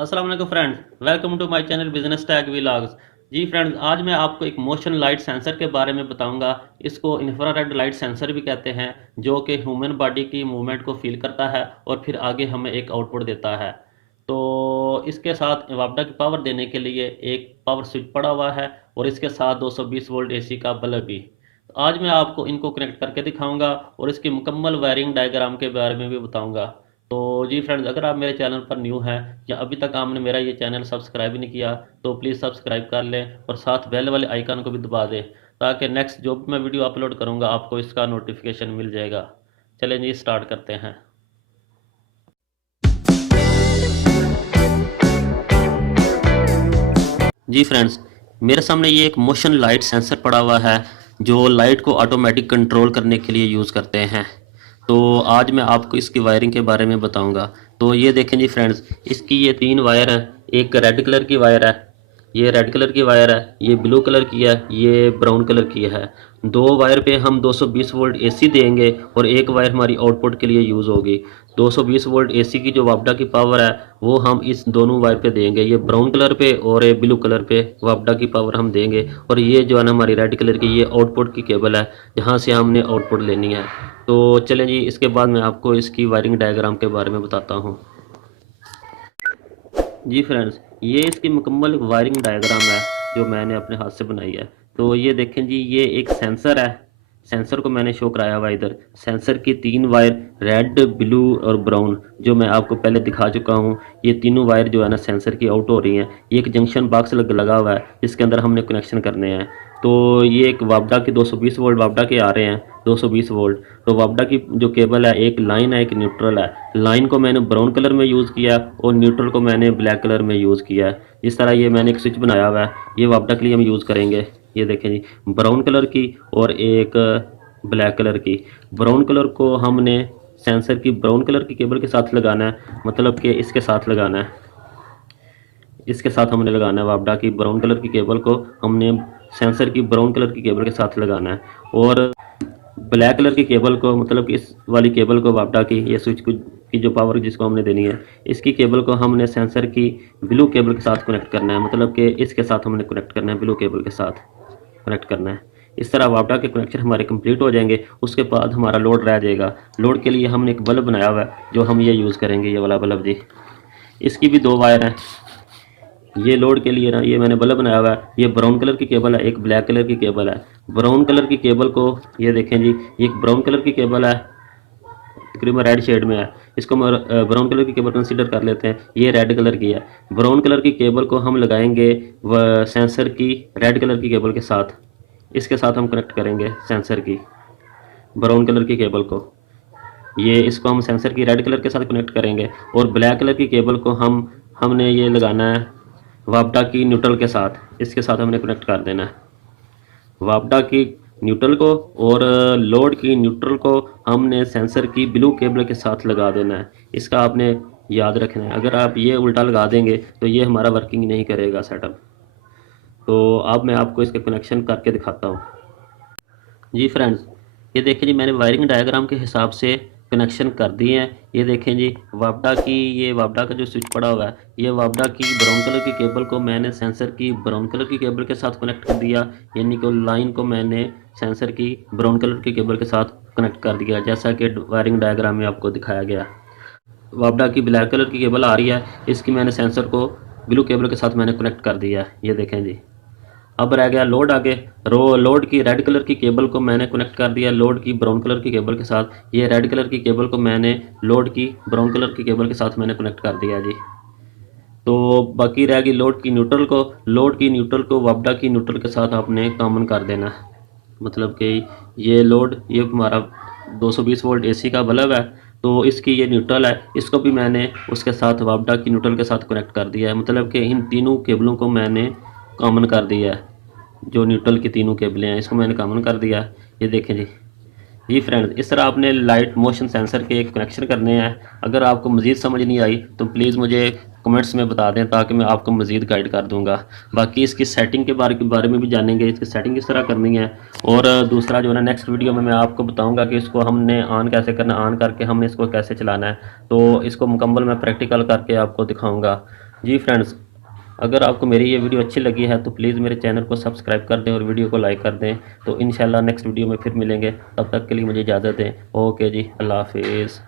अस्सलाम वालेकुम friends, welcome to my channel business tag vlogs. जी फ्रेंड्स, आज मैं आपको एक मोशन लाइट सेंसर के बारे में बताऊंगा। इसको इंफ्रारेड लाइट सेंसर भी कहते हैं, जो कि ह्यूमन बॉडी की मूवमेंट को फील करता है और फिर आगे हमें एक आउटपुट देता है। तो इसके साथ वापडा की पावर देने के लिए एक पावर स्विच पड़ा हुआ है और इसके साथ 220 वोल्ट एसी का बल्ब भी। तो आज मैं आपको इनको कनेक्ट करके दिखाऊंगा और इसकी मुकम्मल वायरिंग डायग्राम के बारे में भी बताऊंगा। तो जी फ्रेंड्स, अगर आप मेरे चैनल पर न्यू हैं या अभी तक आपने मेरा ये चैनल सब्सक्राइब नहीं किया तो प्लीज़ सब्सक्राइब कर लें और साथ बेल वाले आइकन को भी दबा दें, ताकि नेक्स्ट जो भी मैं वीडियो अपलोड करूँगा आपको इसका नोटिफिकेशन मिल जाएगा। चलें जी, स्टार्ट करते हैं। जी फ्रेंड्स, मेरे सामने ये एक मोशन लाइट सेंसर पड़ा हुआ है, जो लाइट को ऑटोमेटिक कंट्रोल करने के लिए यूज़ करते हैं। तो आज मैं आपको इसकी वायरिंग के बारे में बताऊंगा। तो ये देखें जी फ्रेंड्स, इसकी ये 3 वायर है। एक रेड कलर की वायर है, ये रेड कलर की वायर है, ये ब्लू कलर की है, ये ब्राउन कलर की है। 2 वायर पे हम 220 वोल्ट एसी देंगे और एक वायर हमारी आउटपुट के लिए यूज़ होगी। 220 वोल्ट एसी की जो वापडा की पावर है वो हम इस दोनों वायर पे देंगे, ये ब्राउन कलर पे और ये ब्लू कलर पे वापडा की पावर हम देंगे। और ये जो है ना हमारी रेड कलर की, ये आउटपुट की केबल है, जहाँ से हमने आउटपुट लेनी है। तो चलें जी, इसके बाद मैं आपको इसकी वायरिंग डायग्राम के बारे में बताता हूँ। जी फ्रेंड्स, ये इसकी मुकम्मल वायरिंग डायग्राम है जो मैंने अपने हाथ से बनाई है। तो ये देखें जी, ये एक सेंसर है। सेंसर को मैंने शो कराया हुआ इधर। सेंसर की 3 वायर रेड, ब्लू और ब्राउन, जो मैं आपको पहले दिखा चुका हूँ। ये तीनों वायर जो है ना सेंसर की आउट हो रही हैं। ये एक जंक्शन बॉक्स लगा हुआ है जिसके अंदर हमने कनेक्शन करने हैं। तो ये एक वापडा की 220 वोल्ट वापडा के आ रहे हैं, 220 वोल्ट। तो वापडा की जो केबल है, एक लाइन है एक न्यूट्रल है। लाइन को मैंने ब्राउन कलर में यूज़ किया और न्यूट्रल को मैंने ब्लैक कलर में यूज़ किया है। इस तरह ये मैंने एक स्विच बनाया हुआ है, ये वापडा के लिए हम यूज़ करेंगे। ये देखें जी, ब्राउन कलर की और एक ब्लैक कलर की। ब्राउन कलर को हमने सेंसर की ब्राउन कलर की केबल के साथ लगाना है, मतलब कि इसके साथ लगाना है। इसके साथ हमने लगाना है वापडा की ब्राउन कलर की केबल को हमने सेंसर की ब्राउन कलर की केबल के साथ लगाना है। और ब्लैक कलर की केबल को, मतलब कि इस वाली केबल को वापडा की ये स्विच की जो पावर जिसको हमने देनी है, इसकी केबल को हमने सेंसर की ब्लू केबल के साथ कनेक्ट करना है, मतलब कि इसके साथ हमने कनेक्ट करना है, ब्लू केबल के साथ कनेक्ट करना है। इस तरह वापडा के कनेक्शन हमारे कंप्लीट हो जाएंगे। उसके बाद हमारा लोड रह जाएगा। लोड के लिए हमने एक बल्ब बनाया हुआ है जो हम ये यूज़ करेंगे, ये वाला बल्ब जी। इसकी भी 2 वायर हैं। ये लोड के लिए ना, ये मैंने बल्ब बनाया हुआ है। ये ब्राउन कलर की केबल है, एक ब्लैक कलर की केबल है। ब्राउन कलर की केबल को, ये देखें जी, ये एक ब्राउन कलर की केबल है, तकरीबन रेड शेड में है। इसको हम ब्राउन कलर की केबल कंसीडर कर लेते हैं। ये रेड कलर की है। ब्राउन कलर की केबल को हम लगाएंगे व सेंसर की रेड कलर की केबल के साथ। इसके साथ हम कनेक्ट करेंगे सेंसर की ब्राउन कलर की केबल को। ये इसको हम सेंसर की रेड कलर के साथ कनेक्ट करेंगे। और ब्लैक कलर की केबल को हमने ये लगाना है वापडा की न्यूट्रल के साथ। इसके साथ हमने कनेक्ट कर देना है वापडा की न्यूट्रल को, और लोड की न्यूट्रल को हमने सेंसर की ब्लू केबल के साथ लगा देना है। इसका आपने याद रखना है, अगर आप ये उल्टा लगा देंगे तो ये हमारा वर्किंग नहीं करेगा सेटअप। तो अब मैं आपको इसके कनेक्शन करके दिखाता हूँ। जी फ्रेंड्स, ये देखें जी, मैंने वायरिंग डायग्राम के हिसाब से कनेक्शन कर दिए हैं। ये देखें जी, वापडा की, ये वापडा का जो स्विच पड़ा हुआ है, ये वापडा की ब्राउन कलर की केबल को मैंने सेंसर की ब्राउन कलर की केबल के साथ कनेक्ट कर दिया, यानी कि लाइन को मैंने सेंसर की ब्राउन कलर की केबल के साथ कनेक्ट कर दिया, जैसा कि वायरिंग डायग्राम में आपको दिखाया गया। वापडा की ब्लैक कलर की केबल आ रही है, इसकी मैंने सेंसर को ब्लू केबल के साथ मैंने कनेक्ट कर दिया है। ये देखें जी, अब रह गया लोड आगे। लोड की रेड कलर की केबल को मैंने कनेक्ट कर दिया लोड की ब्राउन कलर की केबल के साथ। ये रेड कलर की केबल को मैंने लोड की ब्राउन कलर की केबल के साथ मैंने कनेक्ट कर दिया जी। तो बाकी रह गई लोड की न्यूट्रल को। लोड की न्यूट्रल को वापडा की न्यूट्रल के साथ आपने कॉमन कर देना है, मतलब कि ये लोड, ये हमारा 220 वोल्ट एसी का बल्ब है, तो इसकी ये न्यूट्रल है, इसको भी मैंने उसके साथ वापडा की न्यूट्रल के साथ कनेक्ट कर दिया है, मतलब कि इन तीनों केबलों को मैंने कॉमन कर दिया है। जो न्यूट्रल की तीनों केबलें हैं इसको मैंने कॉमन कर दिया। ये देखें जी। जी फ्रेंड्स, इस तरह आपने लाइट मोशन सेंसर के कनेक्शन करने हैं। अगर आपको मज़ीद समझ नहीं आई तो प्लीज़ मुझे कमेंट्स में बता दें, ताकि मैं आपको मज़ीद गाइड कर दूंगा। बाकी इसकी सेटिंग के बारे में भी जानेंगे, इसकी सेटिंग किस तरह करनी है। और दूसरा जो है ना, नेक्स्ट वीडियो में मैं आपको बताऊंगा कि इसको हमने ऑन कैसे करना, ऑन करके हमने इसको कैसे चलाना है। तो इसको मुकम्मल मैं प्रैक्टिकल करके आपको दिखाऊँगा। जी फ्रेंड्स, अगर आपको मेरी ये वीडियो अच्छी लगी है तो प्लीज़ मेरे चैनल को सब्सक्राइब कर दें और वीडियो को लाइक कर दें। तो इंशाल्लाह नेक्स्ट वीडियो में फिर मिलेंगे, तब तक के लिए मुझे इजाज़त दें। ओके जी, अल्लाह हाफिज़।